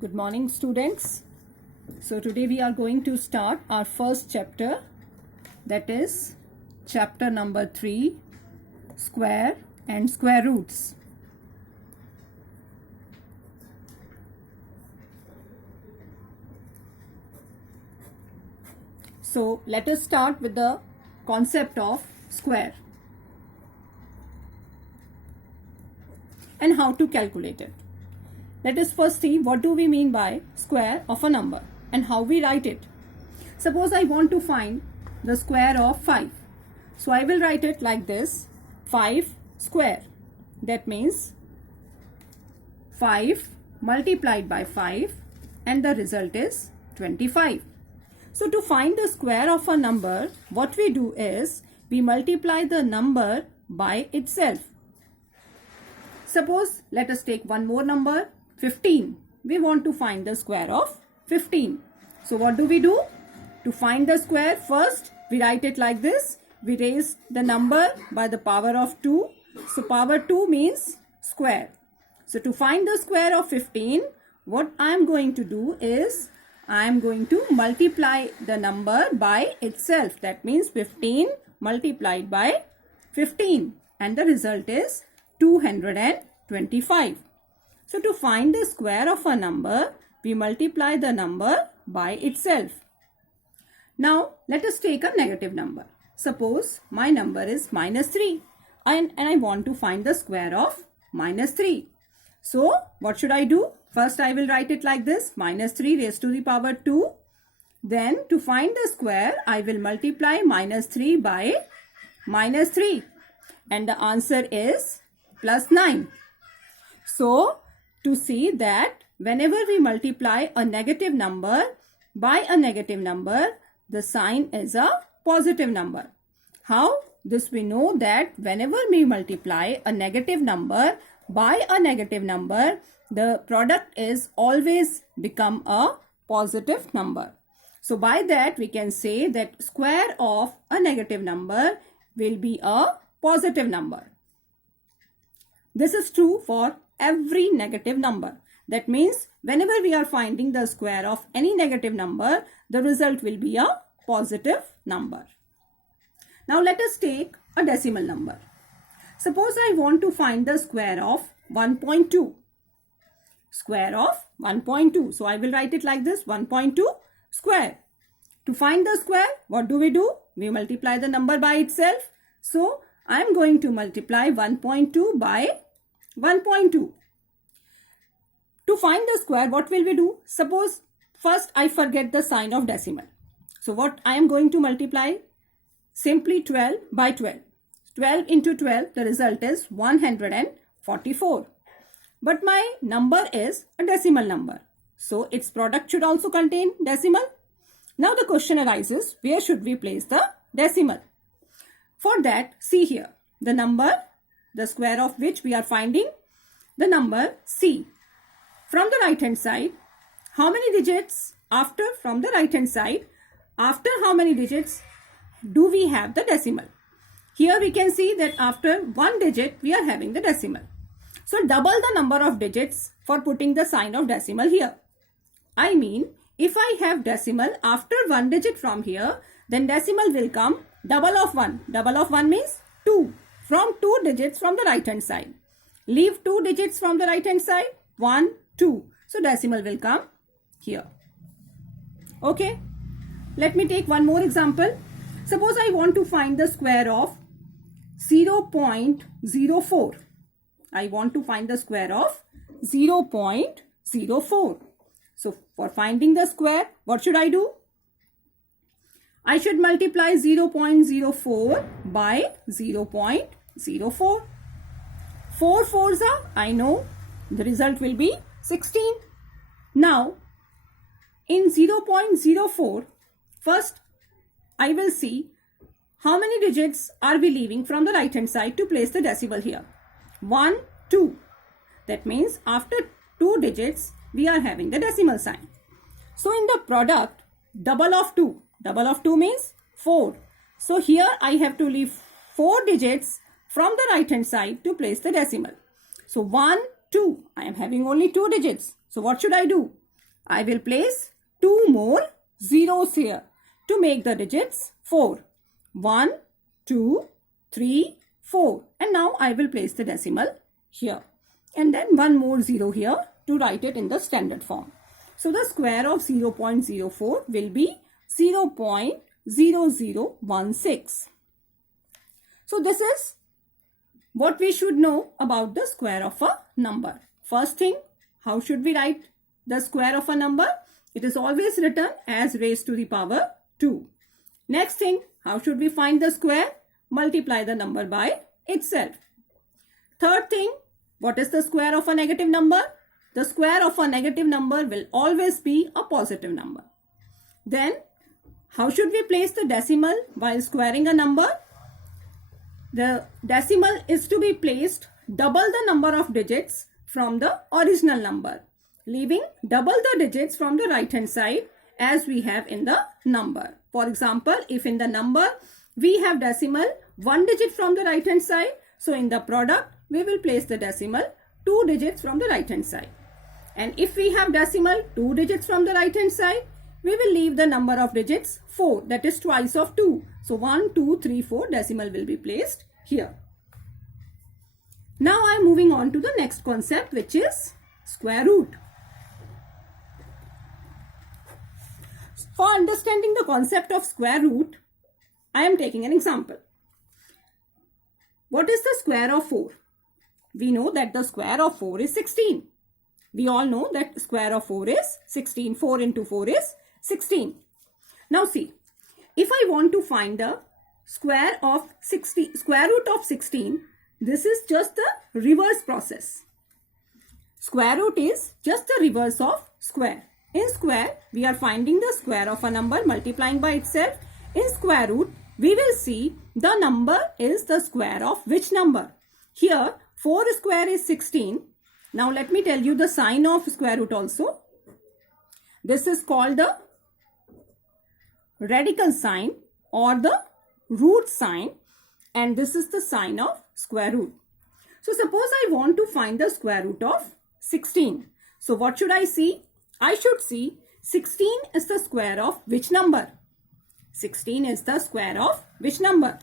Good morning, students. So today we are going to start our first chapter, that is chapter number 3, square and square roots. So let us start with the concept of square and how to calculate it. Let us first see what do we mean by square of a number and how we write it. Suppose I want to find the square of 5. So I will write it like this, 5 square. That means 5 multiplied by 5 and the result is 25. So to find the square of a number, what we do is we multiply the number by itself. Suppose let us take one more number, 15. We want to find the square of 15. So what do? To find the square, first we write it like this. We raise the number by the power of 2. So power 2 means square. So to find the square of 15, what I am going to do is I am going to multiply the number by itself. That means 15 multiplied by 15 and the result is 225. So to find the square of a number, we multiply the number by itself. Now let us take a negative number. Suppose my number is -3 and I want to find the square of -3. So what should I do? First I will write it like this, -3 raised to the power 2. Then to find the square, I will multiply -3 by -3 and the answer is +9. So to see that whenever we multiply a negative number by a negative number, the sign is a positive number. How? This we know that whenever we multiply a negative number by a negative number, the product is always become a positive number. So by that we can say that square of a negative number will be a positive number. This is true for every negative number. That means whenever we are finding the square of any negative number, the result will be a positive number. Now let us take a decimal number. Suppose I want to find the square of 1.2. Square of 1.2. So I will write it like this, 1.2 square. To find the square, what do? We multiply the number by itself. So I am going to multiply 1.2 by 1.2. To find the square, what will we do? Suppose first I forget the sign of decimal. So what I am going to multiply? Simply 12 by 12. 12 into 12, the result is 144. But my number is a decimal number. So its product should also contain decimal. Now the question arises, where should we place the decimal? For that, see here, the number, the square of which we are finding, the number C. From the right hand side, how many digits after how many digits do we have the decimal? Here we can see that after one digit we are having the decimal. So double the number of digits for putting the sign of decimal here. I mean, if I have decimal after one digit from here, then decimal will come double of 1. Double of 1 means 2. From 2 digits from the right hand side. Leave 2 digits from the right hand side. 1, 2. So decimal will come here. Okay. Let me take one more example. Suppose I want to find the square of 0.04. I want to find the square of 0.04. So for finding the square, what should I do? I should multiply 0.04 by 0.04. 4 fours are, I know, the result will be 16. Now, in 0.04, first I will see how many digits are we leaving from the right hand side to place the decimal here. 1, 2. That means after 2 digits, we are having the decimal sign. So in the product, double of 2. Double of 2 means 4. So here I have to leave 4 digits from the right hand side to place the decimal. So 1, 2. I am having only 2 digits. So what should I do? I will place 2 more zeros here to make the digits 4. 1, 2, 3, 4. And now I will place the decimal here. And then 1 more 0 here to write it in the standard form. So the square of 0.04 will be 0.0016. So this is what we should know about the square of a number. First thing, how should we write the square of a number? It is always written as raised to the power 2. Next thing, how should we find the square? Multiply the number by itself. Third thing, what is the square of a negative number? The square of a negative number will always be a positive number. Then, how should we place the decimal while squaring a number? The decimal is to be placed double the number of digits from the original number, leaving double the digits from the right hand side as we have in the number. For example, if in the number we have decimal 1 digit from the right hand side, so in the product we will place the decimal 2 digits from the right hand side. And if we have decimal 2 digits from the right hand side, we will leave the number of digits 4, that is twice of 2. So 1, 2, 3, 4 decimal will be placed here. Now I am moving on to the next concept, which is square root. For understanding the concept of square root, I am taking an example. What is the square of 4? We know that the square of 4 is 16. We all know that square of 4 is 16. 4 into 4 is 16. Now see, if I want to find the square root of 16, this is just the reverse process. Square root is just the reverse of square. In square, we are finding the square of a number multiplying by itself. In square root, we will see the number is the square of which number. Here, 4 square is 16. Now let me tell you the sign of square root also. This is called the radical sign or the root sign, and this is the sign of square root. So suppose I want to find the square root of 16. So what should I see? I should see 16 is the square of which number? 16 is the square of which number?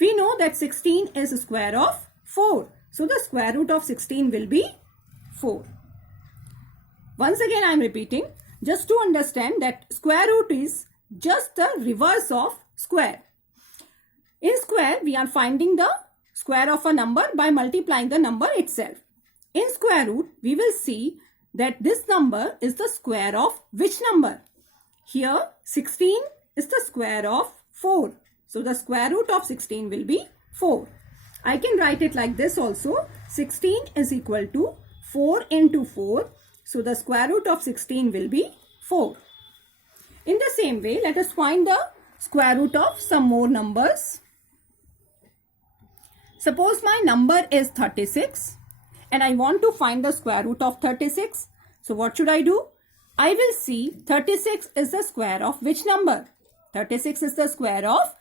We know that 16 is the square of 4. So the square root of 16 will be 4. Once again I am repeating, just to understand that square root is just the reverse of square. In square, we are finding the square of a number by multiplying the number itself. In square root, we will see that this number is the square of which number? Here, 16 is the square of 4. So the square root of 16 will be 4. I can write it like this also. 16 is equal to 4 into 4. So the square root of 16 will be 4. In the same way, let us find the square root of some more numbers. Suppose my number is 36 and I want to find the square root of 36. So what should I do? I will see 36 is the square of which number? 36 is the square of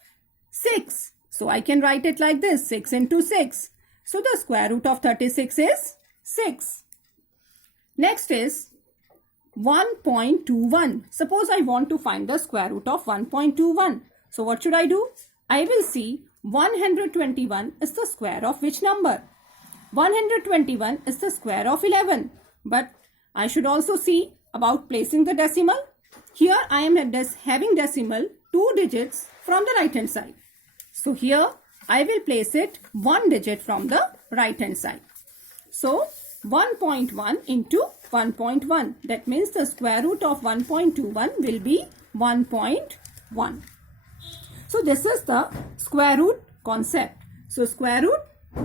6. So I can write it like this, 6 into 6. So the square root of 36 is 6. Next is 1.21. Suppose I want to find the square root of 1.21. So what should I do? I will see 121 is the square of which number? 121 is the square of 11. But I should also see about placing the decimal. Here I am having decimal 2 digits from the right hand side. So here I will place it 1 digit from the right hand side. So 1.1 into 1.1. That means the square root of 1.21 will be 1.1. So this is the square root concept. So square root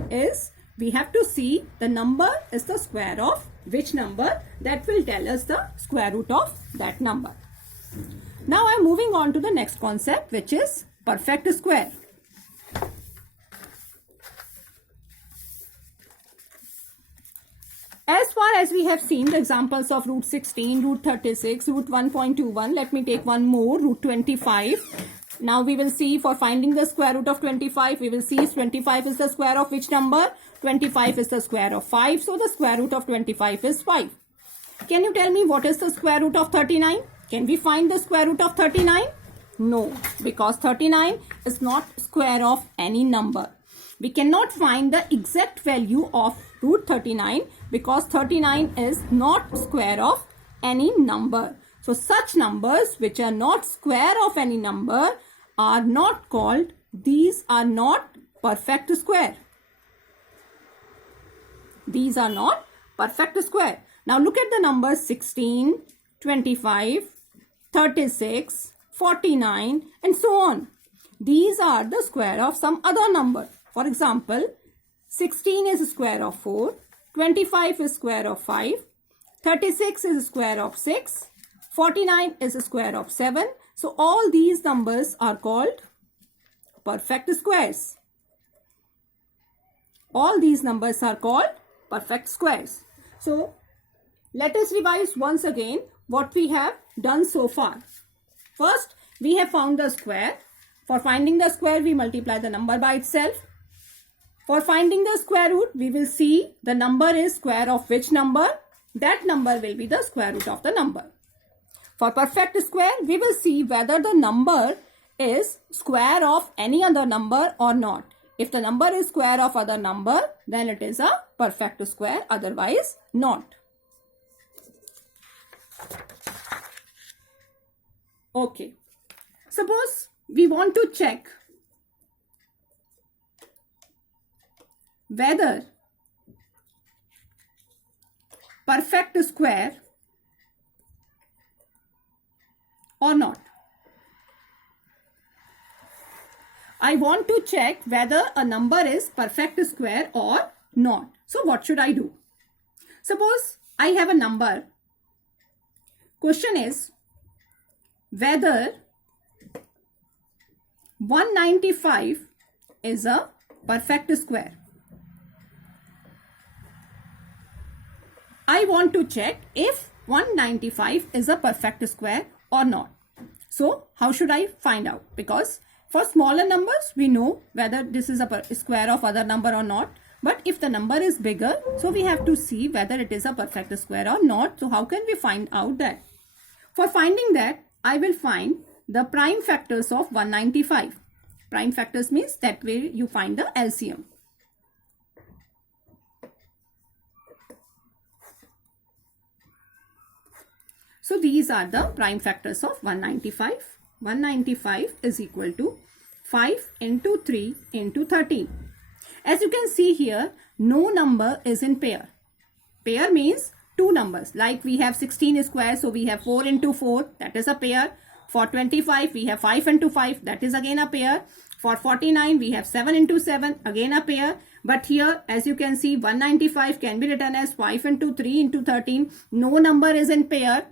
is, we have to see the number is the square of which number, that will tell us the square root of that number. Now I am moving on to the next concept, which is perfect square. As far as we have seen the examples of root 16, root 36, root 1.21, let me take one more, root 25. Now we will see for finding the square root of 25, we will see 25 is the square of which number? 25 is the square of 5. So the square root of 25 is 5. Can you tell me what is the square root of 39? Can we find the square root of 39? No, because 39 is not square of any number. We cannot find the exact value of root 39 because 39 is not square of any number. So such numbers which are not square of any number are not called, these are not perfect square. These are not perfect square. Now look at the numbers 16, 25, 36, 49 and so on. These are the square of some other number. For example, 16 is square of 4, 25 is square of 5, 36 is square of 6, 49 is square of 7. So all these numbers are called perfect squares. All these numbers are called perfect squares. So let us revise once again what we have done so far. First, we have found the square. For finding the square, we multiply the number by itself. For finding the square root, we will see the number is square of which number. That number will be the square root of the number. For perfect square, we will see whether the number is square of any other number or not. If the number is square of other number, then it is a perfect square, otherwise not. Okay. Suppose we want to check whether perfect square or not. I want to check whether a number is perfect square or not. So what should I do? Suppose I have a number. Question is whether 195 is a perfect square. I want to check if 195 is a perfect square or not. So how should I find out? Because for smaller numbers, we know whether this is a square of other number or not. But if the number is bigger, so we have to see whether it is a perfect square or not. So how can we find out that? For finding that, I will find the prime factors of 195. Prime factors means that way you find the LCM. So these are the prime factors of 195. 195 is equal to 5 into 3 into 13. As you can see here, no number is in pair. Pair means two numbers. Like we have 16 square, so we have 4 into 4, that is a pair. For 25, we have 5 into 5, that is again a pair. For 49, we have 7 into 7, again a pair. But here, as you can see, 195 can be written as 5 into 3 into 13. No number is in pair.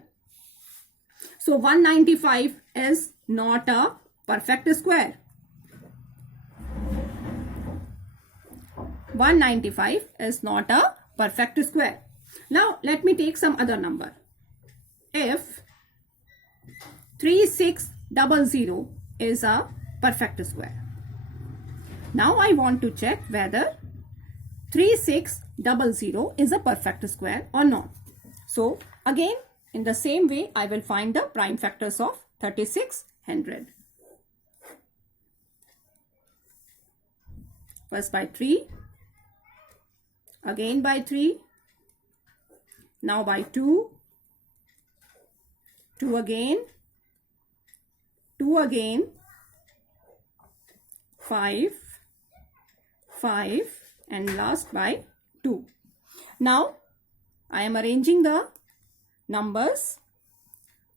So 195 is not a perfect square. 195 is not a perfect square. Now let me take some other number. If 3600 is a perfect square. Now I want to check whether 3600 is a perfect square or not. So again, in the same way, I will find the prime factors of 3600. First by 3, again by 3, now by 2, 2 again, 2 again, 5, 5 and last by 2. Now I am arranging the numbers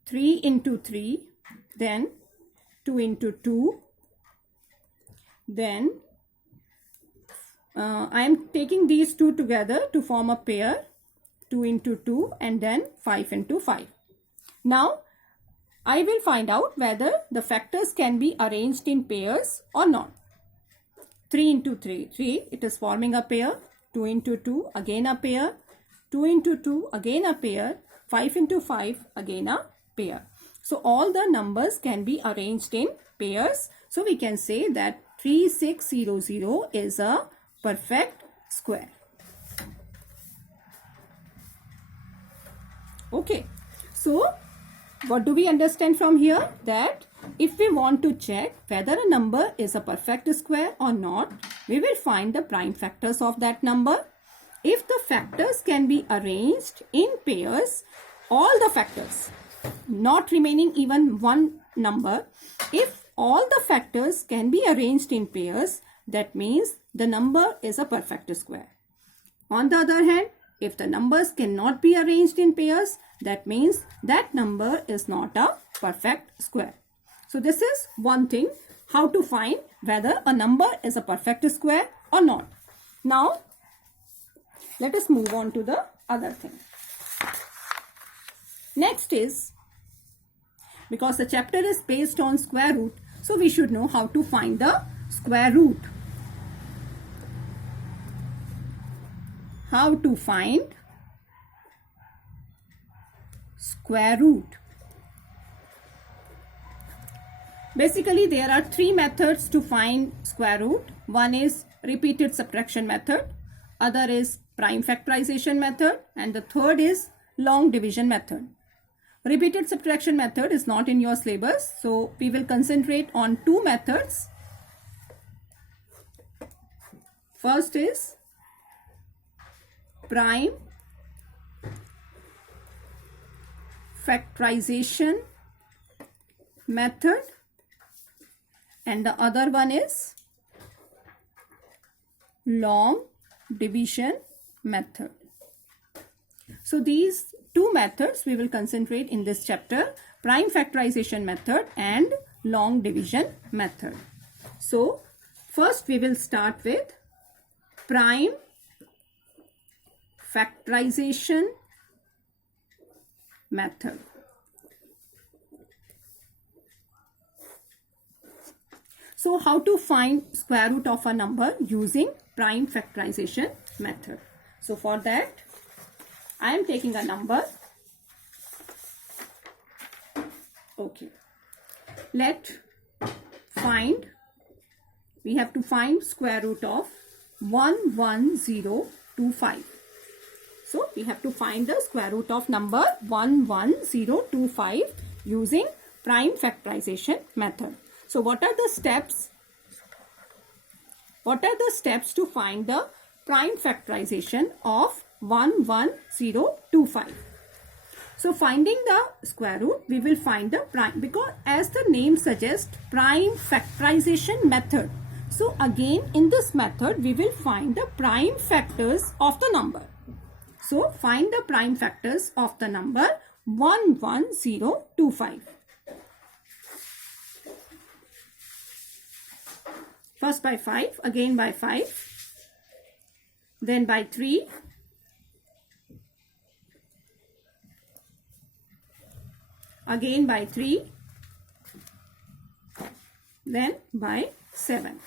3 into 3, then 2 into 2, then I am taking these two together to form a pair, 2 into 2 and then 5 into 5. Now I will find out whether the factors can be arranged in pairs or not. 3 into 3, it is forming a pair. 2 into 2, again a pair. 2 into 2, again a pair. 5 into 5, again a pair. So all the numbers can be arranged in pairs. So we can say that 3600 is a perfect square. Okay. So what do we understand from here? That if we want to check whether a number is a perfect square or not, we will find the prime factors of that number. If the factors can be arranged in pairs, all the factors, not remaining even one number, if all the factors can be arranged in pairs, that means the number is a perfect square. On the other hand, if the numbers cannot be arranged in pairs, that means that number is not a perfect square. So this is one thing, how to find whether a number is a perfect square or not. Now, let us move on to the other thing. Next is, because the chapter is based on square root, so we should know how to find the square root. How to find square root. Basically, there are three methods to find square root. One is repeated subtraction method, other is prime factorization method, and the third is long division method. Repeated subtraction method is not in your syllabus, so we will concentrate on two methods. First is prime factorization method, and the other one is long division method. So these two methods we will concentrate in this chapter, prime factorization method and long division method. So first we will start with prime factorization method. So how to find square root of a number using prime factorization method? So for that, I am taking a number. Okay. We have to find square root of 11025. So we have to find the square root of number 11025 using prime factorization method. So what are the steps? What are the steps to find the prime factorization of 11025? So finding the square root, we will find the prime, because as the name suggests, prime factorization method. So again in this method, we will find the prime factors of the number. So find the prime factors of the number 11025. First by 5, again by 5, then by 3, again by 3, then by 7.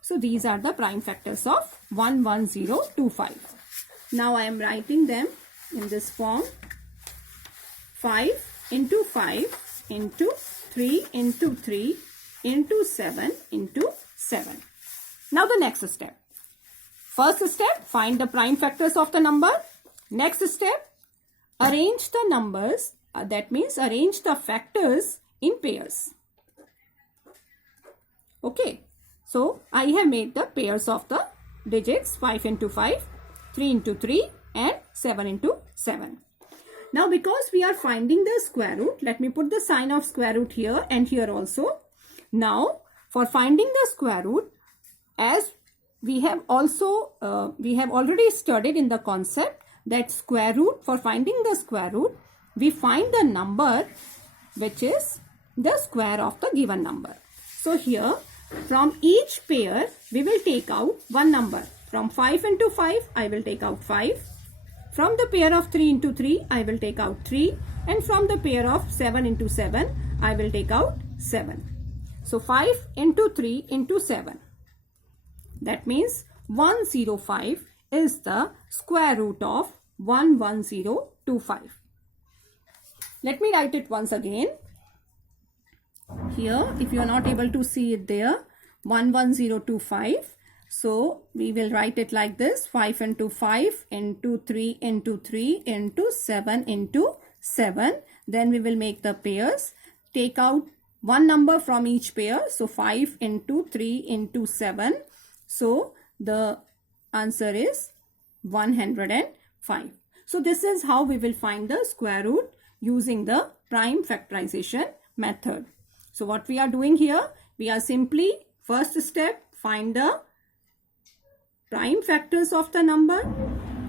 So these are the prime factors of 11025. Now I am writing them in this form: 5 into 5 into 3 into 3 into 7 into 7. Now the next step. First step, find the prime factors of the number. Next step, arrange the numbers, that means arrange the factors in pairs. Okay, so I have made the pairs of the digits 5 into 5, 3 into 3 and 7 into 7. Now because we are finding the square root, let me put the sign of square root here and here also. Now for finding the square root, as we have already studied in the concept that square root, for finding the square root, we find the number which is the square of the given number. So here from each pair we will take out one number. From 5 into 5 I will take out 5. From the pair of 3 into 3 I will take out 3. And from the pair of 7 into 7 I will take out 7. So 5 into 3 into 7. That means 105 is the square root of 11025. Let me write it once again. Here, if you are not able to see it there, 11025. So we will write it like this: 5 into 5 into 3 into 3 into 7 into 7. Then we will make the pairs. Take out one number from each pair. So 5 into 3 into 7. So the answer is 105. So this is how we will find the square root using the prime factorization method. So what we are doing here, we are simply, first step, find the prime factors of the number,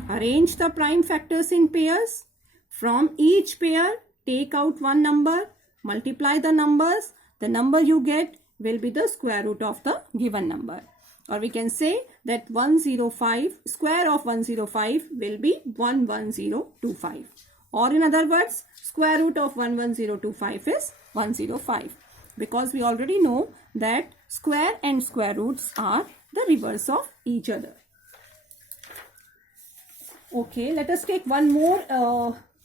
arrange the prime factors in pairs. From each pair, take out one number, multiply the numbers. The number you get will be the square root of the given number. Or we can say that 105, square of 105 will be 11025. Or in other words, square root of 11025 is 105. Because we already know that square and square roots are the reverse of each other. Okay, let us take one more